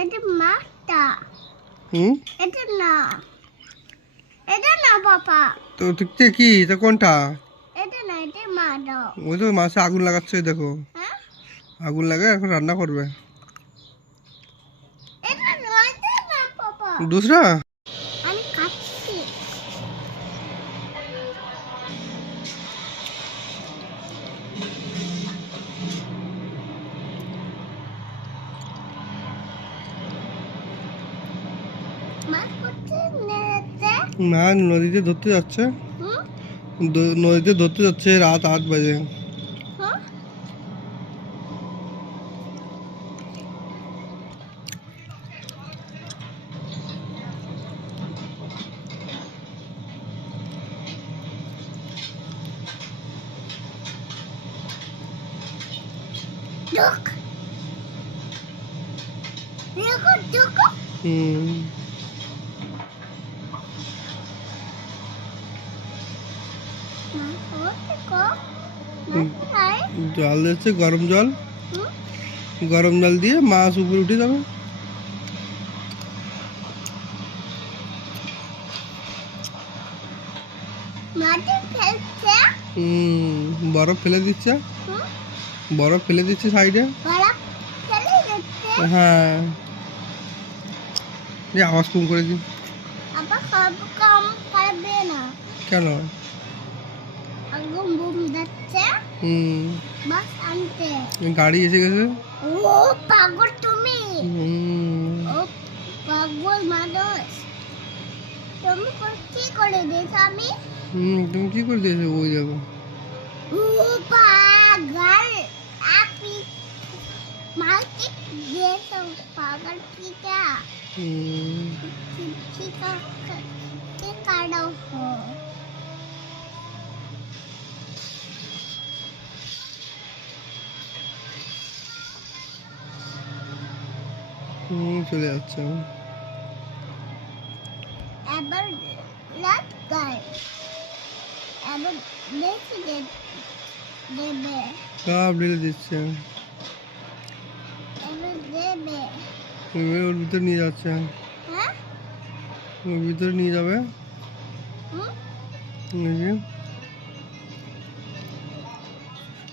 এটা মাটা। হুম, এটা না, এটা না পাপা। তো দেখতে কি এটা কোনটা? এটা না, এটা মাটা। ওই তো মাছে আগুন লাগাচ্ছে, ওই দেখো হ্যাঁ, আগুন লাগে এখন রান্না করবে। এটা না, এটা না পাপা। দুসরা আমি খাচ্ছি। মাছ করতে নেতে। না, নদীতে ধরতে যাচ্ছে। হুম, নদীতে ধরতে যাচ্ছে রাত 8 বাজে। হুম। Duck. দেখো দেখো। হুম, দেখো। হুম, মাছ জল দিচ্ছে গরম জল। হুম। গরম জল দিয়ে মাছ উপরে উঠে যাবে। মাটি ফেলছে। বরফ ফেলে দিচ্ছে। হুম। বরফ ফেলে দিচ্ছে সাইডে। বরফ ফেলে দিচ্ছে। হ্যাঁ, এই আওয়াজ কম করে দিই। আবার সব কম পারবে না। কেন? আগুন বুম যাচ্ছে। হুম, বাস আনতে। গাড়ি এসে গেছে। ও পাগল তুমি। হুম, ও পাগল মানুষ। তুমি কি করে দিয়েছ আমি? তুমি কি করে দিয়েছো ওই দেখো। ও পাগল। আপনি মাকে দিয়েছ পাগল কিটা। হুম, কিটা কি কাটাও হো। চলে যাচ্ছে। এবার রাত গায়। এবার বেশি দেবে। সব ঢেলে দিচ্ছে। এবার দেবে। এবার ওর ভিতরে নিয়ে যাচ্ছে। হ্যাঁ, ওর ভিতরে নিয়ে যাবে। হুম। এই যে।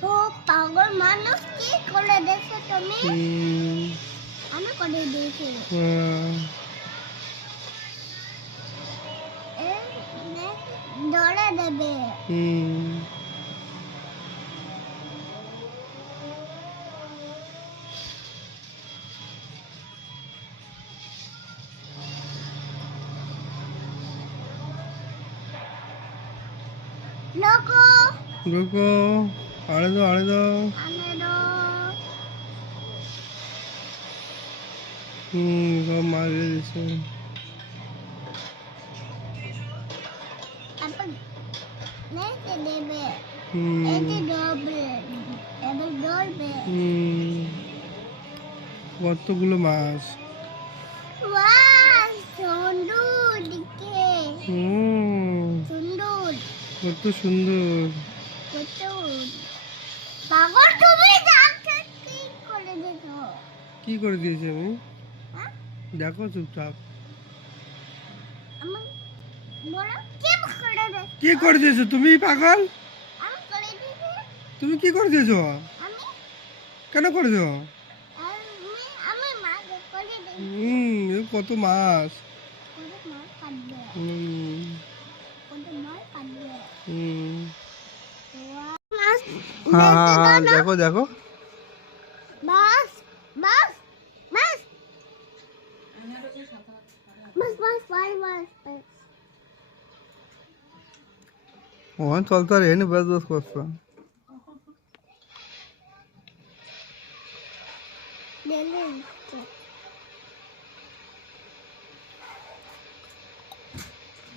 ও পাগল মানুষ কি করে দিয়েছো তুমি? হুম, আমি করে দিয়েছি। হ্যাঁ, এ ধরে দেবে। হুম, লোকো রুকো, আড়ে দাও আড়ে দাও। আমেরো। সব মাছ ঢেলে দিচ্ছে। এবার নেতে দেবে। হুম, এতে ডরবে। এবার ডরবে। হুম, কতগুলো মাছ। ওয়াও সুন্দর দিকে। হুম, সুন্দর। কত সুন্দর। কত পাগল তুমি যাকে কি করে দিছো? কি করে দিয়েছি আমি? হ্যাঁ, দেখো চুপচাপ। আমি বলো কি করে দিছো? কি করে দিয়েছো তুমি পাগল? আমি করে দিছি। তুমি কি করে দিয়েছো? আমি কেন করেছো? আমি আমি মাছ করে দিছি। এ কত মাছ। কত মাছ কাটবে? হুম, কত মাছ কাটবে? হুম, মাছ হ্যাঁ দেখতে হ্যাঁ দাও হ্যাঁ, না। দেখো দেখো। বাস বাস বাস বাস বাস বাস বাস। ওখানে চলতে আর এনে বেশ বেশ করছো। দেলে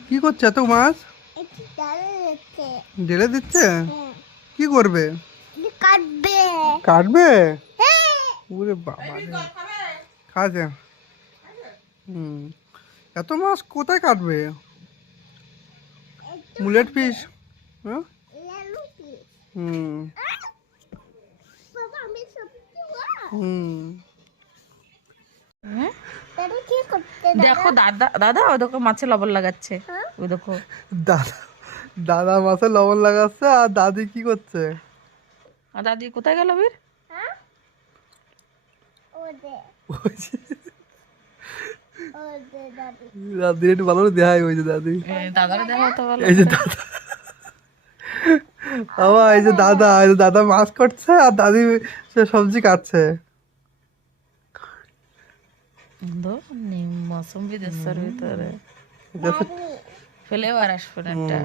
কি করছে এত মাছ? একটু ডালে দিচ্ছে। ঢেলে দিচ্ছে। হ্যাঁ, কি করবে? এটা কাটবে। কাটবে? হ্যাঁ, ওরে বাবা রে। খাচ্ছে। হুম, এত মাছ কোথায় কাটবে? একটু মুলেট ফিশ। হ্যাঁ, লেলু পিস। হুম, বাবা আমি সবজি হুম। দেখো দাদা দাদা ওই দেখো মাছে লবণ লাগাচ্ছে ওই দেখো দাদা দাদা মাছে লবণ লাগাচ্ছে আর দাদি কি করছে? আর দাদি কোথায় গেল বীর হ্যাঁ ওদে ওই যে ওদে দাদি দাদি একটু ভালো করে দেখাই, ওই যে দাদি, দাদারে দেখা তো ভালো এই যে দাদা, বাবা এই যে দাদা, এই যে দাদা মাছ করছে আর দাদি সে সবজি কাটছে। নিম মৌসুমি দেশের ভিতরে দেখো, ফ্লেভার আসবে না একটা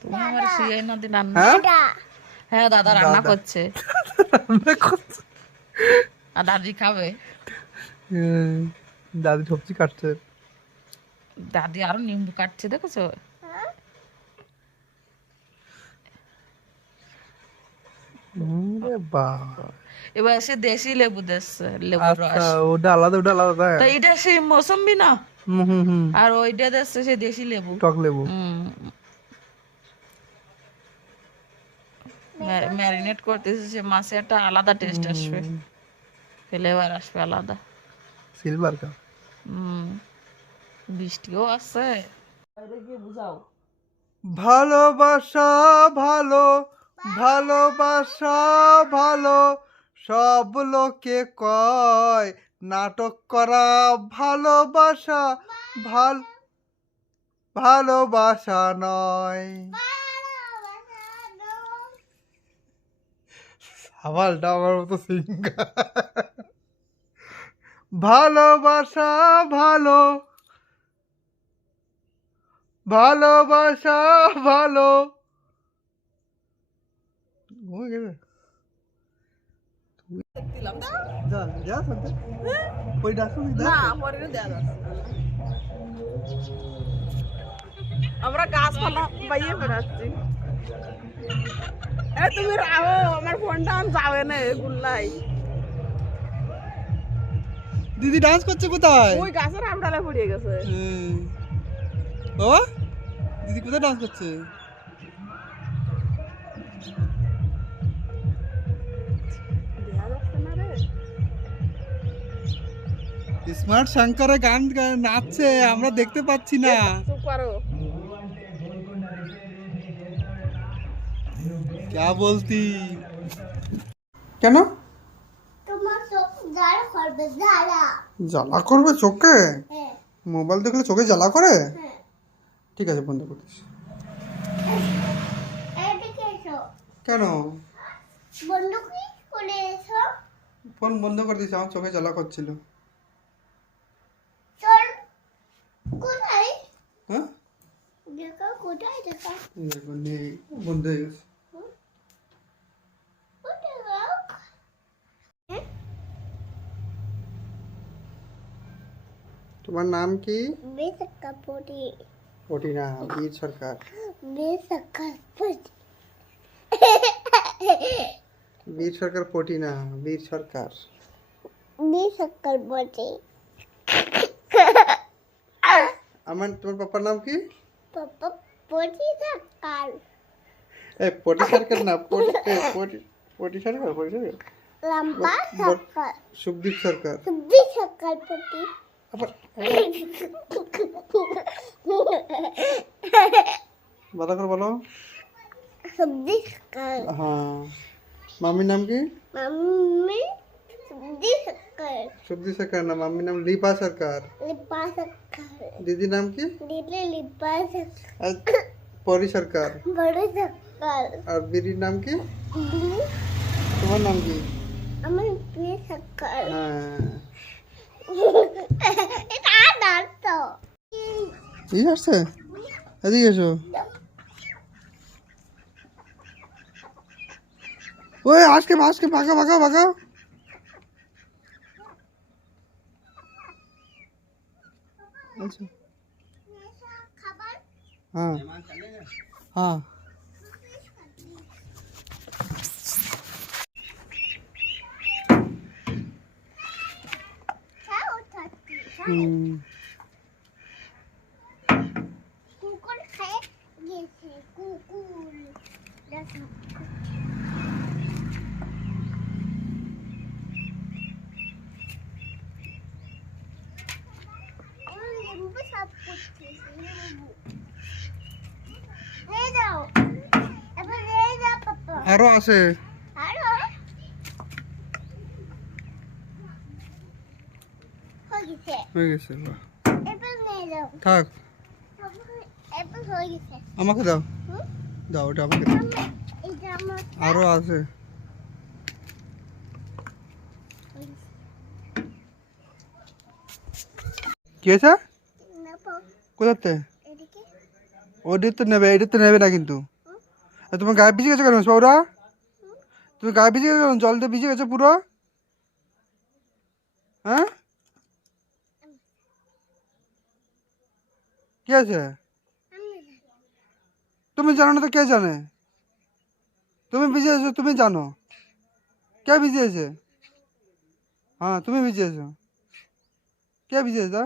তুমি আমার শিয়াই নদী রান্না হ্যাঁ দাদা হ্যাঁ দাদা রান্না দাদা। করছে রান্না করছে। আর দাদি খাবে দাদি সবজি কাটছে। দাদি আরো নিম্বু কাটছে দেখেছো রে বাবা, এবার সে দেশি লেবু দিচ্ছে লেবুর রস আচ্ছা ওটা আলাদা, ওটা আলাদা তাই? তো এটা সেই মৌসুম্বি না হুম হুম হুম, আর ওইটা দিচ্ছে সে দেশি লেবু টক লেবু। ম্যারিনেট করতেছে সে মাছে একটা আলাদা টেস্ট আসবে ফ্লেভার আসবে আলাদা সিলভার কাপ। বৃষ্টিও আছে বুঝাও ভালোবাসা ভালো, ভালোবাসা ভালো, সব লোকে কয় নাটক করা ভালোবাসা, ভাল ভালোবাসা নয়। সাবালটা আমার মতো সিঙ্গার। ভালোবাসা ভালো, ভালোবাসা ভালো। ঘুমিয়ে গেলে? যা, যা, সত্যি। ওই ডাকছো তুই যা। আমরা গাছপালা পাইয়ে বেড়াচ্ছি তুমি রাখো আমার ফোনটা যাবে না গুল্লাই দিদি ডান্স করছে কোথায়? ওই গাছের আমডালে পড়িয়ে গেছে বাবা, দিদি কোথায় ডান্স করছে? স্মার্ট শঙ্করে গান নাচছে, আমরা দেখতে পাচ্ছি না। চুপ করো क्या বলতি? কেন তোমার চোখ জ্বালা করবে জ্বালা জ্বালা করবে চোখে? হ্যাঁ মোবাইল দেখলে চোখে জ্বালা করে? হ্যাঁ ঠিক আছে, বন্ধ করতিস। এদিকে এসো কেন বন্ধু কি করে এসো ফোন বন্ধ করে দিস, আমার চোখে জ্বালা করছিল। চল কোথায় হ্যাঁ দেখো কোথায় দেখো দেখো নেই, বন্ধ হয়ে গেছে। কোথায় গো? তোমার নাম কি? বেসকা পটি পটিনা বীর সরকার। বেসকা পটি বীর সরকার পটিনা, বীর সরকার। বেসকা পটি আমার, তোমার পাপার নাম কি? পাপা পটি সরকার এই পটি সরকার না, পটি পটি পটি সরকার, পটি সরকার। লম্বা সরকার সুখদীপ সরকার। সুব্বি সরকার পটি আবার ভালো করে বলো। সুব্বি সরকার হ্যাঁ, মাম্মির নাম কি? মাম্মি সুব্বি সরকার সুখদীপ সরকার না, মাম্মির নাম লিপা সরকার। লিপা সরকার দিদির নাম কি? দিলে লিপা সরকার আর পরি সরকার। বড় সরকার আর বীরির নাম কি? দিদি তোমার নাম কি? আমার প্রিয় সরকার হ্যাঁ, এটা দাঁত তো ঠিক আছে, এদিকে এসো। ওই আজকে আজকে ভাগা ভাগা ভাগা। আচ্ছা, খাবার হ্যাঁ হ্যাঁ। খাও থাকতে হুম, কুকুর খেয়ে গেছে কুকুর দেখো সব করতেছি নিয়ে যাও এবার নিয়ে যাও পাপা আরো আছে আরো হয়ে গেছে বাহ। এবার নিয়ে যাও থাক এবার হয়ে গেছে আমাকে দাও হুম? দাও ওটা আমাকে দাও এটা আমার আরো আছে হয়ে গেছে। কি হয়েছে না পাও কোথাতে এদিকে ওদের তো নেবে এটা তো নেবে না কিন্তু তোমার গায়ে ভিজে গেছে কেন সৌরা তুমি গায়ে ভিজে গেছো কেন জল দিয়ে ভিজে গেছো পুরো হ্যাঁ কি আছে আমি তুমি জানো না তো কে জানে তুমি ভিজিয়েছো তুমি জানো কে ভিজিয়েছে হ্যাঁ তুমি ভিজিয়েছো কে ভিজিয়েছে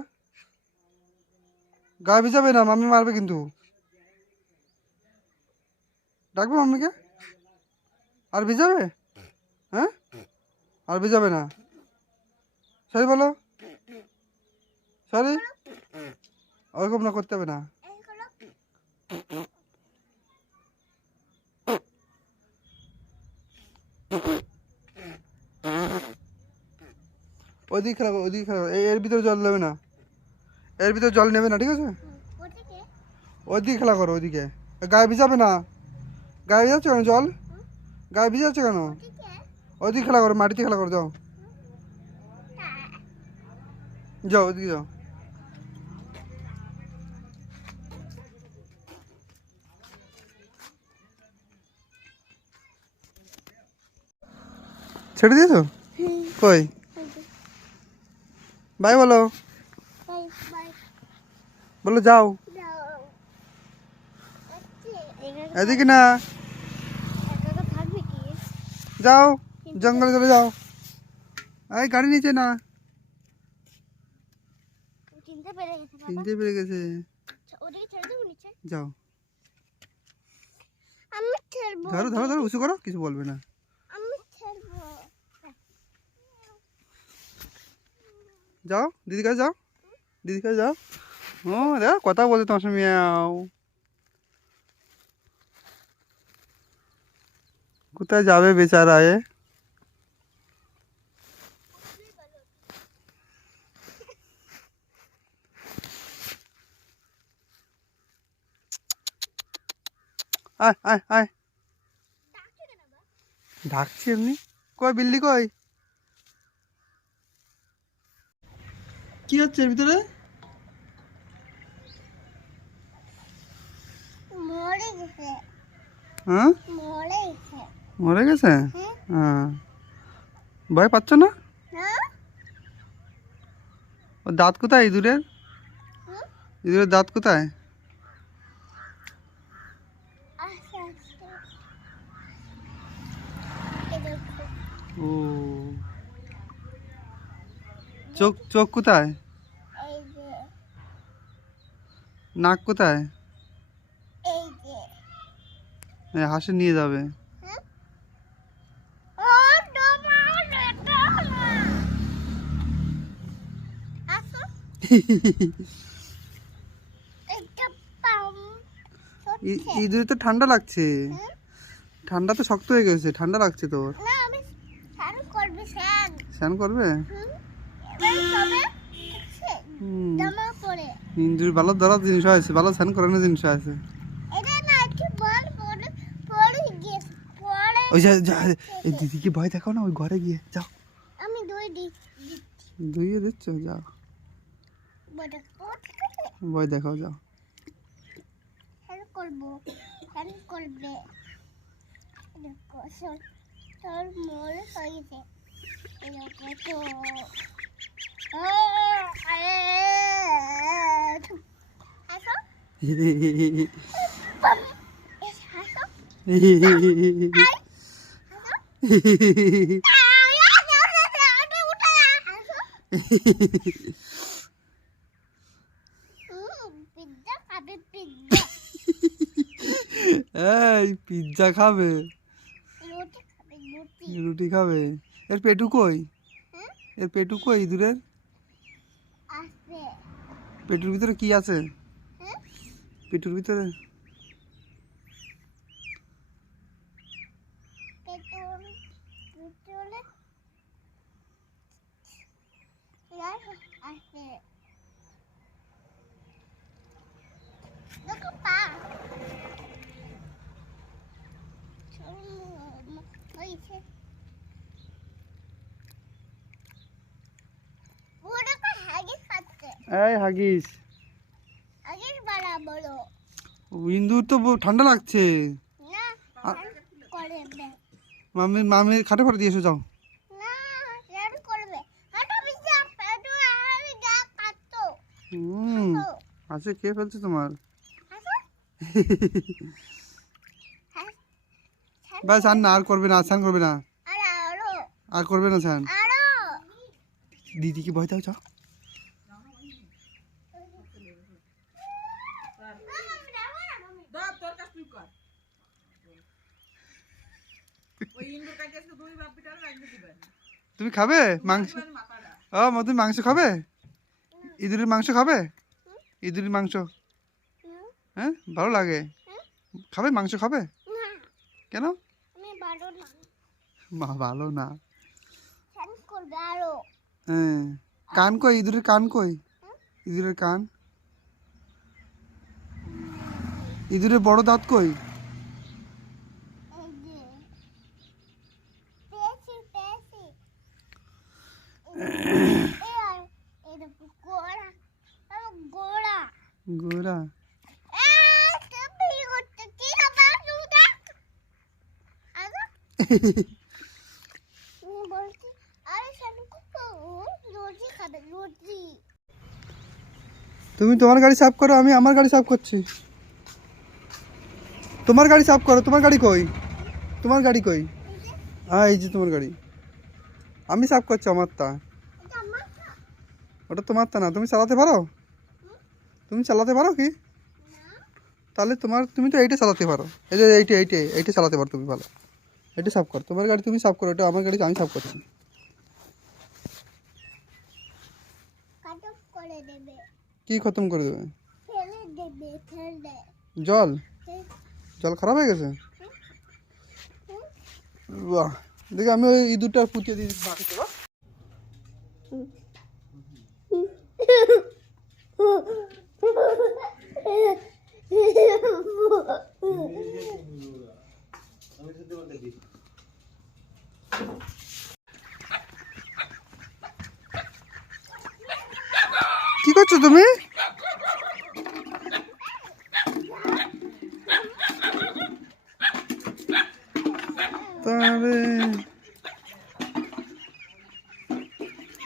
গায়ে ভিজাবে না মাম্মি মারবে কিন্তু ডাকবো মাম্মিকে আর ভিজাবে হ্যাঁ আর ভিজাবে না সরি বলো সরি ওরকম না করতে হবে না এই করো ওইদিকে খেলা করো ওইদিকে খেলা করো এর ভিতরে জল নেবে না এর ভিতরে জল নেবে না ঠিক আছে ওদিকে ওইদিকে খেলা করো ওইদিকে গায়ে ভিজাবে না গায়ে ভিজাচ্ছে কেন জল গায়ে ভিজাচ্ছে কেন ওদিকে ওইদিকে খেলা করো মাটিতে খেলা করো যাও যাও ওইদিকে যাও ছেড়ে দিয়েছো কই বাই বলো বাই বাই বলো যাও যাও এদিকে না একা থাকবে কি যাও জঙ্গলে চলে যাও এই গাড়ি নিচে না চিনতে পেরে গেছে বাবা চিনতে পেরে গেছে ওদিকে ছেড়ে দেবো নিচে যাও আমি ছেড়বো ধরো ধরো ধরো উঁচু করো কিছু বলবে না আমি ছেড়বো যাও দিদি কাছে যাও দিদি কাছে যাও ও দেখো কথা বলছে তোমার সঙ্গে মিয়াও কোথায় যাবে বেচারা এ আয় আয় আয় ডাকছি এমনি কই বিল্লি কই কি হচ্ছে এর ভিতরে মরে গেছে হ্যাঁ মরে গেছে মরে গেছে হ্যাঁ হ্যাঁ ভয় পাচ্ছ না না ওর দাঁত কোথায় ইঁদুরের হুম? ইঁদুরের দাঁত কোথায় আস্তে আস্তে এই দেখো ও চোখ চোখ কোথায় এই যে নাক কোথায় এই যে এই হাসি নিয়ে যাবে হ্যাঁ ও তোমার এটা আসো একটা পাম ইঁদুরে তো ঠান্ডা লাগছে হুম? ঠান্ডা তো শক্ত হয়ে গেছে ঠান্ডা লাগছে তোর না আমি স্নান করবি স্নান স্নান করবে হুম? এবার তবে ঠিক আছে জামা পরে ইঁদুর ভালো ধরার জিনিস আছে ভালো স্নান করানোর জিনিস আছে এটা না একটু বল পরে পরে গিয়ে পরে ওই এই দিদিকে ভয় দেখাও না ওই ঘরে গিয়ে যাও আমি দই দি ধুইয়ে দিচ্ছ যাও বড় ঠিক আছে ভয় দেখাও যাও হেল্প করবো হেল্প করবে দেখো তোর মোর হয়ে গেছে এরকম তো ও আরে আসো আসো পিজ্জা খাবে পিজ্জা এই পিৎজা খাবে রুটি খাবে রুটি রুটি খাবে এর পেটু কই হ্যাঁ এর পেটু কই ইঁদুরের আসবে পেটের ভিতরে কি আছে? হ্যাঁ পেটের ভিতরে পেট্রোল পেট্রোলে ইয়ার আছে দেখো পা হয়েছে ওরা তো হাগিস খাচ্ছে এই হাগিস হাগিস বাড়া বড় ইন্দুর তো ঠান্ডা লাগছে। না করে দে মামির খাটে ফাটে দিয়ে এসো যাও। না শেয়ার করবে হাঁটা বিছে পেটু আমি যা কাটতো হুম আছে কে ফেলছে তোমার? বাস আর না, আর করবে না, স্নান করবে না, আরে আরো আর করবে না স্নান। আরো দিদিকে ভয় দাও যাও। তুমি খাবে মাংস? ও তুমি মাংস খাবে? ইঁদুরের মাংস খাবে? ইঁদুরের মাংস হ্যাঁ ভালো লাগে? খাবে মাংস খাবে? না কেন? আমি ভালো না মা ভালো না। স্নান করবে আরো হ্যাঁ কান কই? ইঁদুরের কান কই? ইঁদুরের কান? ইঁদুরের বড় দাঁত কই? এই যে পেছি পেছি এই এই গোড়া গোড়া গোরা তুমি করতে কি না দুটা আগো বলছি আরে স্নান করতে রোজি খাবে রোজি তুমি তোমার গাড়ি সাফ করো, আমি আমার গাড়ি সাফ করছি। তোমার গাড়ি সাফ করো। তোমার গাড়ি কই? তোমার গাড়ি কই? হ্যাঁ এই যে তোমার গাড়ি। আমি সাফ করছি আমারটা। এটা আমার ওটা তোমারটা না। তুমি চালাতে পারো? তুমি চালাতে পারো কি? তাহলে তুমি তো এইটা চালাতে পারো। এই যে এইটা চালাতে পারো তুমি ভালো। এটা সাফ করো। তোমার গাড়ি তুমি সাফ করো, এটা আমার গাড়ি আমি সাফ করছি। কাটক করে দেবে কি খতম করে দেবে? ফেলে দেবে ফেলে জল জল খারাপ হয়ে গেছে? বাহ দেখি আমি ওই ইঁদুরটা পুঁতিয়ে দিই মাটিতে। বাহ কি করছো তুমি? তারে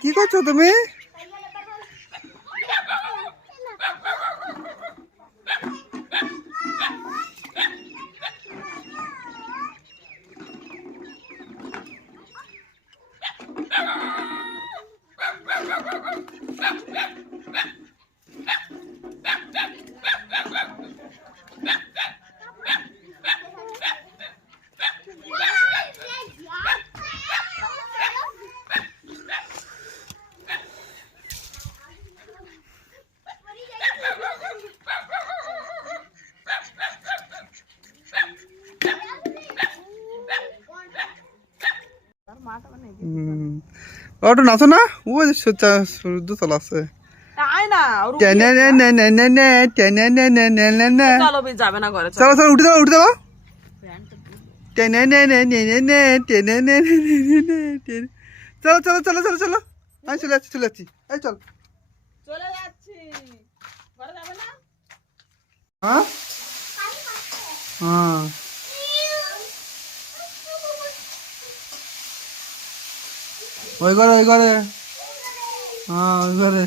কি করছো তুমি? ওটা নাচো না, ও সূর্য চলে আসছে। চলো চলো উঠে যাবো উঠে যাবো। চলো চলো চলো চলো চলো আমি চলে যাচ্ছি চলে যাচ্ছি। এই চল চলে যাচ্ছি ঘরে যাবে না? হ্যাঁ হ্যাঁ ওই ঘরে ওই ঘরে হ্যাঁ ওই ঘরে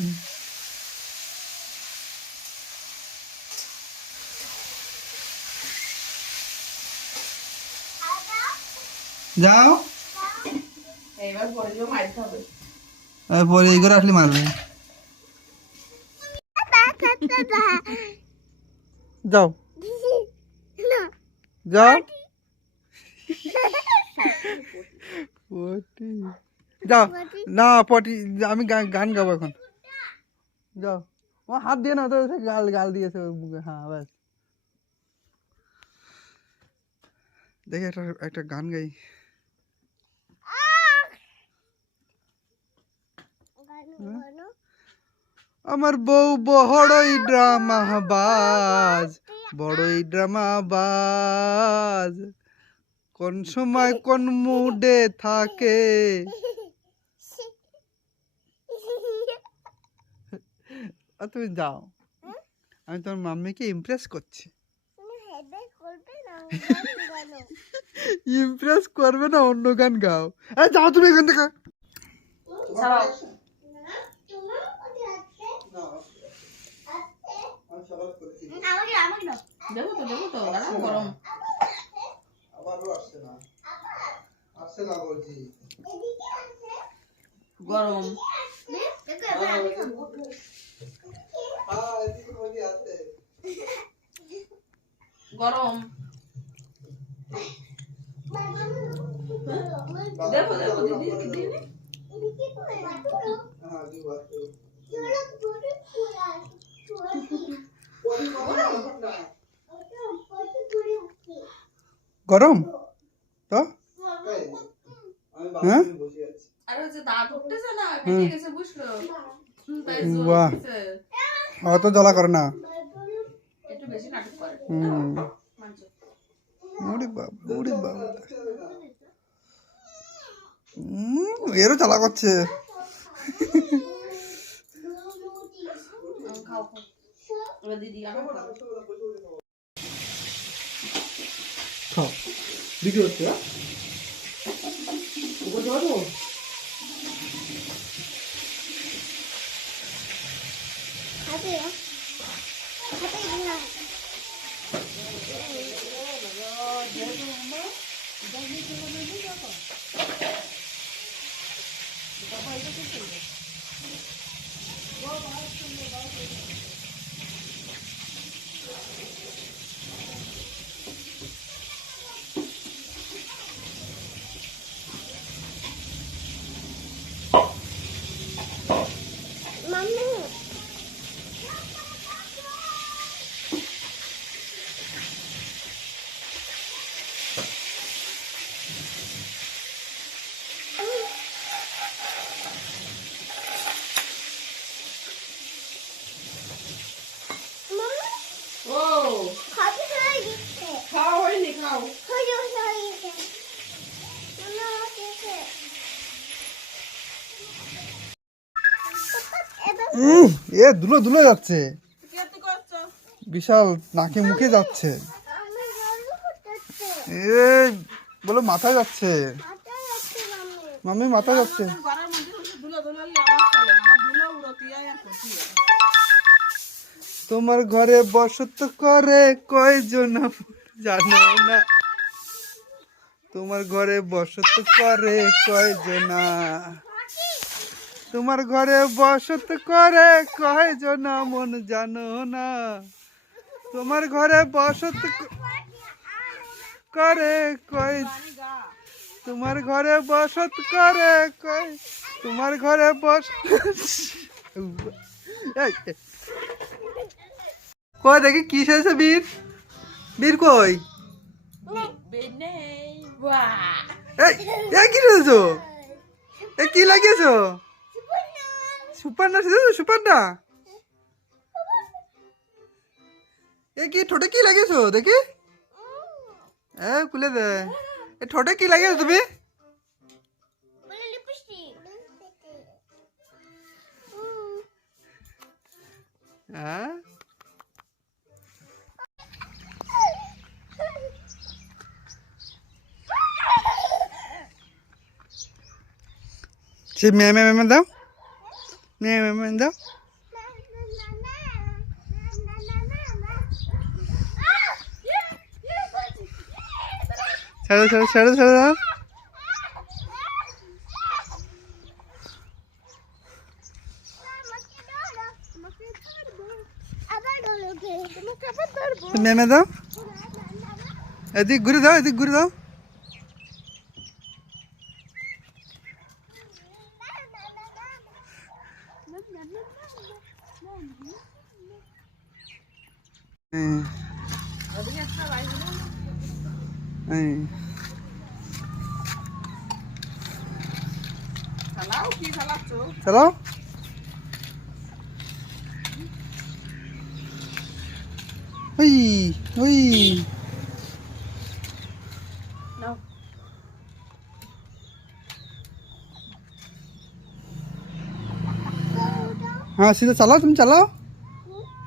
যাও। এইবার পরে যে মারতে হবে। পরে এই ঘরে আসলে মারবে। যাও যাও পটি যাও না পটি আমি গান গাবো এখন। যাও ও হাত দিয়ে না তো, গাল গাল দিয়েছে ওর মুখে। হ্যাঁ ব্যাস। দেখি একটা একটা গান গাই। আমার বউ বড়ই ড্রামাবাজ, বড়ই ড্রামাবাজ, কোন সময় কোন মুডে থাকে। আর তুমি যাও, আমি তোমার মাম্মিকে ইমপ্রেস করছি। ইমপ্রেস করবে না, অন্য গান গাও। এই যাও তুমি এখান থেকে। ছাড়াও। দেবো তো আরাম গরম। আবারও আসছে না, আসছে না বলছি। গরম। গরম। দেবো দিদি। গরম তো হ্যাঁ। আর হচ্ছে দাঁত উঠতেছে না, ফেটে গেছে বুঝলো। তাই জোর বাহ, উঠছে। অত জ্বালা করে না। একটু বেশি নাটক করে। মানছে। ওরে বাবা, ওরে বাবা। এরও জ্বালা করছে। খাও। এবার দিদি আবার খাও, ভিডিও হচ্ছে। উপর যাওয়া তো ও খাওয়া হয়নি, খাও। এ ধুলো ধুলো যাচ্ছে, কি এত করছো? বিশাল নাকে মুখে যাচ্ছে। এ বলো মাথায় যাচ্ছে, মাম্মি মাথায় যাচ্ছে। ঘরের মধ্যে হচ্ছে ধুলো ধুলালি আওয়াজ চলে না, আমার ধুলো উড়তিয়াই আর করছি। তোমার ঘরে বসত করে কয়জন জানো না, তোমার ঘরে বসত করে কয়জনা, তোমার ঘরে বসত করে কয়জনা মন জানো না, তোমার ঘরে বসত করে কয়, তোমার ঘরে বসত করে কয়, তোমার ঘরে বস কই দেখি কি হয়েছে বীর, বীর কই? এই এই কি রয়েছো, এ কি লাগিয়েছো? সুপার না সুপার না, এ কি ঠোঁটে কি লাগিয়েছো দেখি? এ খুলে দে, এ ঠোঁটে কি লাগিয়েছো তুমি? হ্যাঁ সে মেয়ে দাও, মেয়ে দাও। ছাড়ো ছাড়ো ছাড়ো ছাড়ো দাও। মেমে দাও, এদিক ঘুরে দাও, এদিক ঘুরে দাও। চালাও, কি চালাচ্ছ? চলো ওই ওই নাও। हाँ सीधा चलाओ तुम चलाओ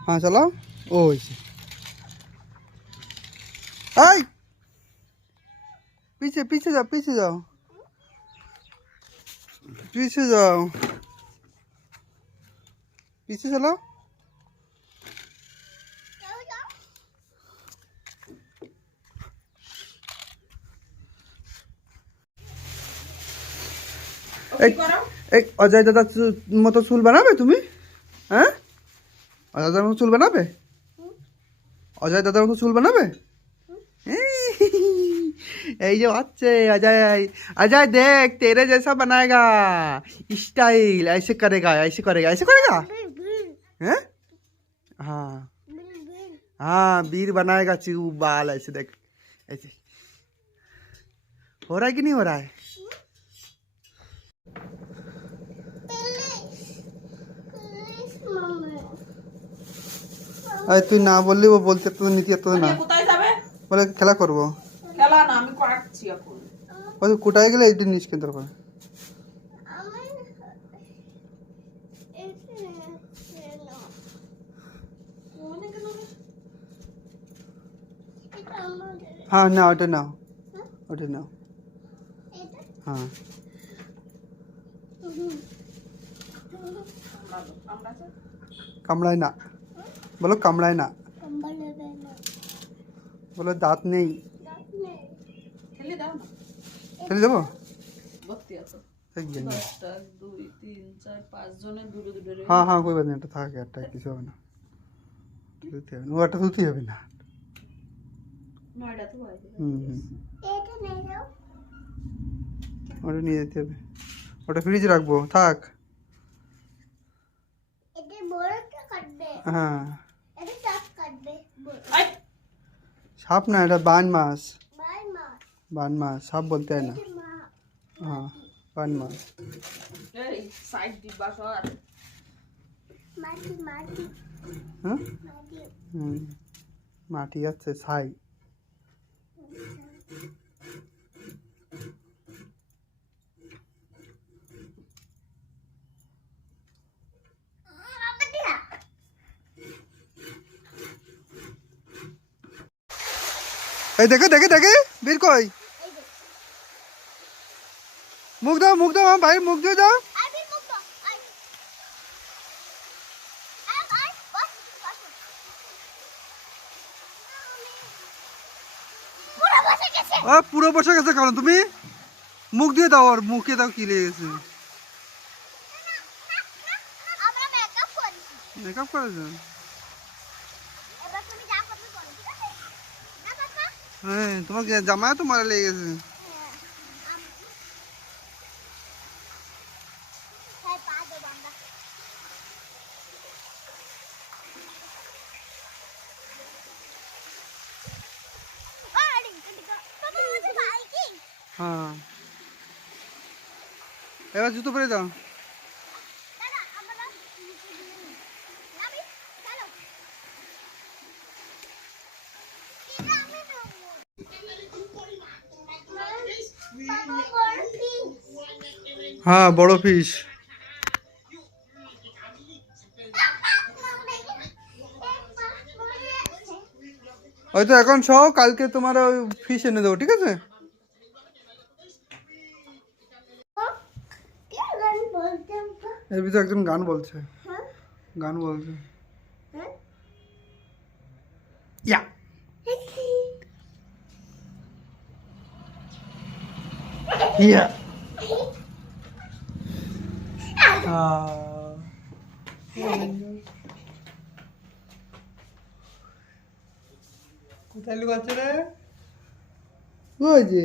हाँ चलाओ ओ ऐसे आई पीछे पीछे जाओ पीछे जाओ पीछे जाओ पीछे चलाओ কি করো? एक अजय दादा मतो चूल बनाबे तुम्हें हाँ अजय दादा मतो चूल बनाबे अजय दादा मतो चूल बनाबे এই যে अच्छे अजय अजय देख तेरे जैसा बनाएगा स्टाइल ऐसे करेगा ऐसे करेगा ऐसे करेगा हैं हाँ हाँ वीर बनाएगा चू बाल ऐसे देख ऐसे हो रहा है कि नहीं हो रहा है আরে তুই না বললি ও বলতে তো নীতি এত না কোথায় যাবে? বলে খেলা করবো খেলা না, আমি কাটছি এখন। ওই কোটায় গেলে এইটা নিস কিন্তু করে হ্যাঁ না ওটা নাও ওটা নাও হ্যাঁ কামড়ায় না বলো কামড়ায় না বলো দাঁত নেই খেলে দাও না। ফেলে দেবো ভর্তি আছে। ঠিক আছে 1 2 3 4 5 জনের দূরে দূরে। हाँ हाँ कोई बात नहीं এটা থাকে একটা কিছু হবে না ধুতে হবে না ওটা ধুতেই হবে না নয়টা তো বাইরে। হুম ওটা নিয়ে যেতে হবে ওটা ফ্রিজে রাখবো থাক হ্যাঁ এই, সাপ না এটা বান মাছ বান মাছ সাপ বলতে হয় না হ্যাঁ বান মাছ এই সাইড দিবা সর। হ্যাঁ হুম মাটি আছে ছাই এই দেখে দেখে দেখে বীর কই মুখ দাও আমার ভাইয়ের মুখ দিয়ে দাও পুরো বসে গেছে কারণ তুমি মুখ দিয়ে দাও আর মুখে দাও কি লেগে গেছে মেকআপ করেছে হ্যাঁ তোমার জামায় তো মারা লেগে গেছে হ্যাঁ এবার জুতো পরে দাও হ্যাঁ বড় ফিশ হয়তো এখন সহ কালকে তোমার ওই ফিশ এনে দেবো ঠিক আছে এর ভিতরে একজন গান বলছে গান বলছে ইয়া ইয়া কোথায় লুকাচ্ছে রে ওই যে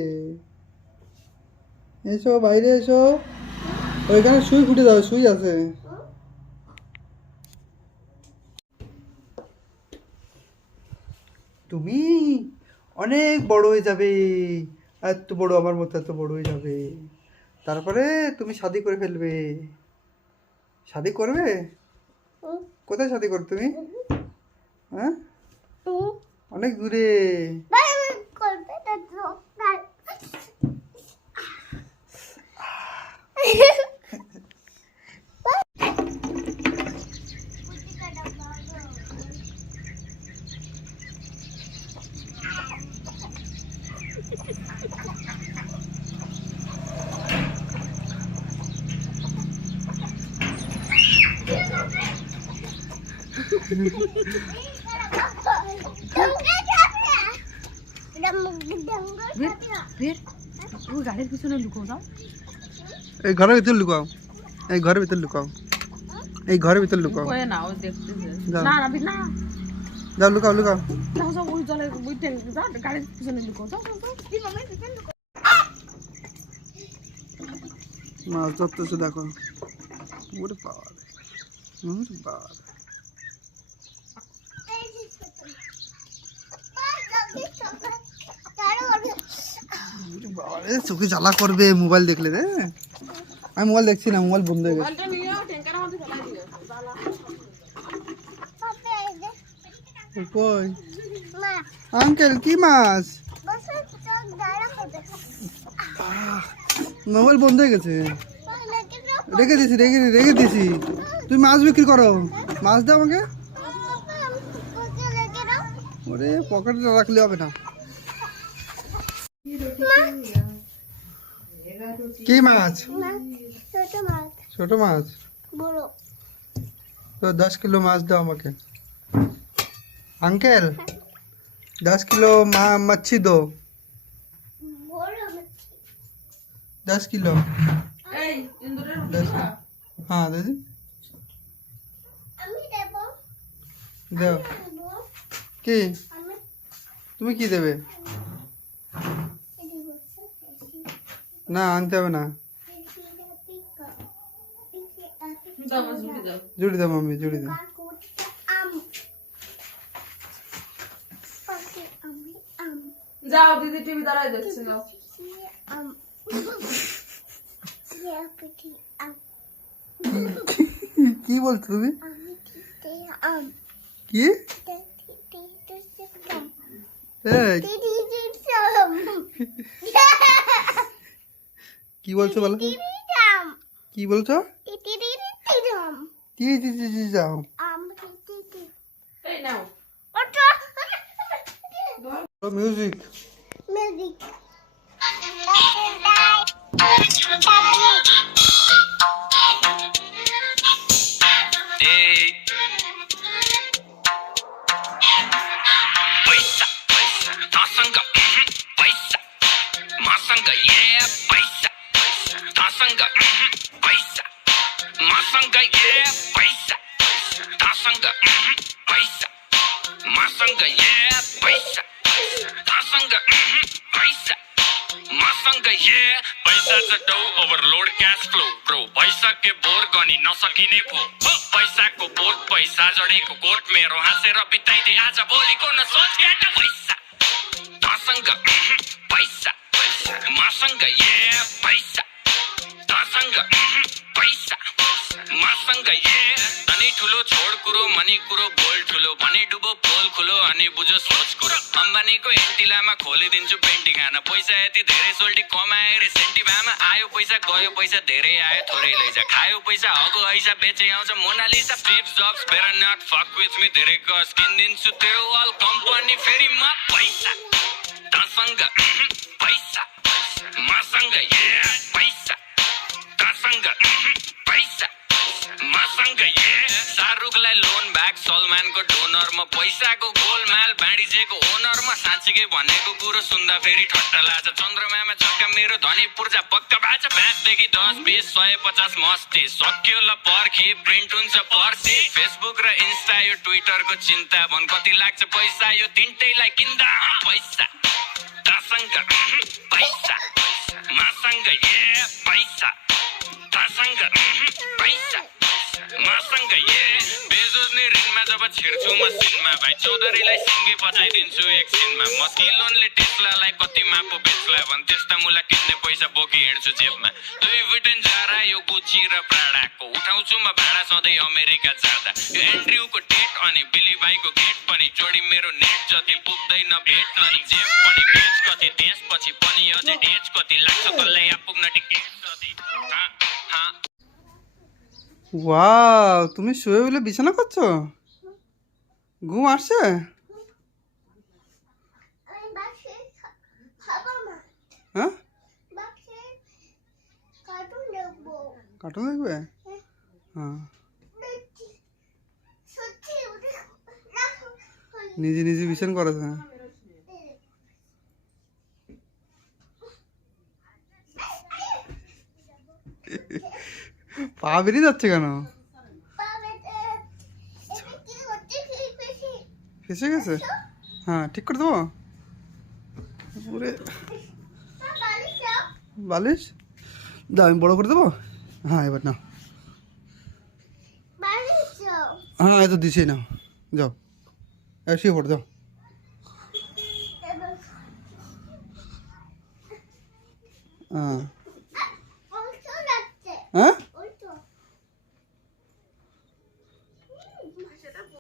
এসো বাইরে এসো ওইখানে সুই ফুটে যাবে সুই আছে তুমি অনেক বড় হয়ে যাবে, এত বড় আমার মতো এত বড় হয়ে যাবে, তারপরে তুমি শাদি করে ফেলবে। শাদি করবে? কোথায় শাদি করবে তুমি? হ্যাঁ, অনেক দূরে। করবে না তো গাড়ির পিছনে লুকো যাও। এই ঘরের ভিতর লুকাও, এই ঘরের ভিতর লুকাও, এই ঘরের ভিতর লুকাও। না ও দেখতেছে। যাও। না না না যাও লুকাও লুকাও। যাও যাও ওই জলে ওই ট্যাঙ্ক যাও গাড়ির পিছনে লুকো যাও যাও যাও। মাছ ধরতেছে দেখো। ওরে বাবা রে, ওরে বাবা রে। ওরে বাবা রে, চোখে জ্বালা করবে মোবাইল দেখলে রে। আমি মোবাইল দেখছি না, মোবাইল বন্ধ হয়ে গেছে। মোবাইলটা নিয়ে ট্যাঙ্কের মধ্যে ফেলাই দিও। জ্বালা। কই আঙ্কেল কি মাছ? মোবাইল বন্ধ হয়ে গেছে, রেখে দিছি রেখে দিছি। তুমি মাছ বিক্রি করো, মাছ দাও আমাকে। ওরে পকেটে রাখলে হবে না। কি মাছ? ছোট মাছ। তো 10 কিলো মাছ দাও আমাকে। अंकल 10 किलो मच्छी दो। 10 किलो। এই ইন্দুরের 10 हाँ दीदी দাও। কি তুমি কি দেবে? না আনতে হবে না। দাও মাছ জুড়ে দাও। জুড়ি দাও মাম্মি, জুড়ি দাও। যাও দিদি টিভি দাঁড়াই দেখছে যাও। কি বলছো তুমি? কি এই, কি বলছো বলো? কি বলছো? কি যাও এই নাও। মিউজিক। पैसाचा डो ओभरलोड क्यास फ्लो ब्रो पैसा के बोर गनी नसकिने भो पैसाको बोर पैसा जडेको कोट मेरो हाँसेर बिताइदे आज भोलिको न सोच केटा पैसा तसँग पैसा मसँग ये पैसा तसँग पैसा मसँग ये अनि ठुलो छोड कुरो मनी कुरो बोल ठुलो भनी डुबो पोल खुलो अनि बुझो सोच कुरो अम्बानीको एन्टिलामा खोलिदिन्छु पेन्टी खाना पैसा यति धेरै सोल्टी कमाए रे सेन्टी भामा आयो पैसा गयो पैसा धेरै आयो थोरै लैजा खायो पैसा हगो ऐसा बेचे आउँछ Mona Lisa Steve Jobs better not fuck with me धेरैको स्किन दिन्छु तेरो वाल कम्पनी फेरि म पैसा तसँग पैसा मसँग ये पैसा तसँग पैसा मसँग ये शाहरुखलाई लोन ब्याग सलमानको डोनरमा पैसाको गोलमाल बाँडिजेको ओनरमा साँच्चीकै भनेको कुरो सुन्दा फेरि ठट्टा लाग्छ चन्द्रमामा चक्का मेरो धनी पूर्जा पक्का बाछ 5देखि 10 20 150 मस्ती सक्यो ल पर्खी प्रिन्ट हुन्छ पर्सी फेसबुक र इन्स्टा यो ट्विटरको चिन्ता भन कति लाग्छ पैसा यो तिनटैलाई किन्दा पैसा तसँग पैसा मसँग ये पैसा तसँग पैसा मसँग ये बेजोजले ऋणमा जब छिर्छु म सिनमा भाइ चौधरीलाई सिङ्गी बजाइदिन्छु एकछिनमा म किलोनले टेस्लालाई कतिमा पो बेच्ला भन् त्यस्ता मुला किन्ने पैसा बोकी हिँड्छु जेबमा लुई विटन जारा यो गुची र प्राडाको उठाउँछु म भाडा सधैँ अमेरिका जाँदा यो एन्ड्रयुको डेट अनि बिली भाइको गेट पनि जोडी मेरो नेट जति पुग्दैन भेट अनि जेब पनि बेच कति त्यसपछि पनि अझै डेच कति लाग्छ कसलाई आपुग्न टिकेट जति ওয়াও, তুমি শুয়ে বলে বিছানা করছো? ঘুম আসছে? আমি বাসে খাবো না হ্যাঁ, বাসে কার্টুন দেখবো কার্টুন দেখবে? হ্যাঁ, সত্যি উঠে রাখো নিজে নিজে বিছানা করেছে। পা বেরিয়ে যাচ্ছে কেন? ফেসে গেছে? হ্যাঁ, ঠিক করে দেবো। পুরে বালিশ দাও, আমি বড় করে দেবো। হ্যাঁ, এবার নাও। হ্যাঁ, এই তো দিছি, নাও, যাও এসে পড়ে যাও। হ্যাঁ, হ্যাঁ,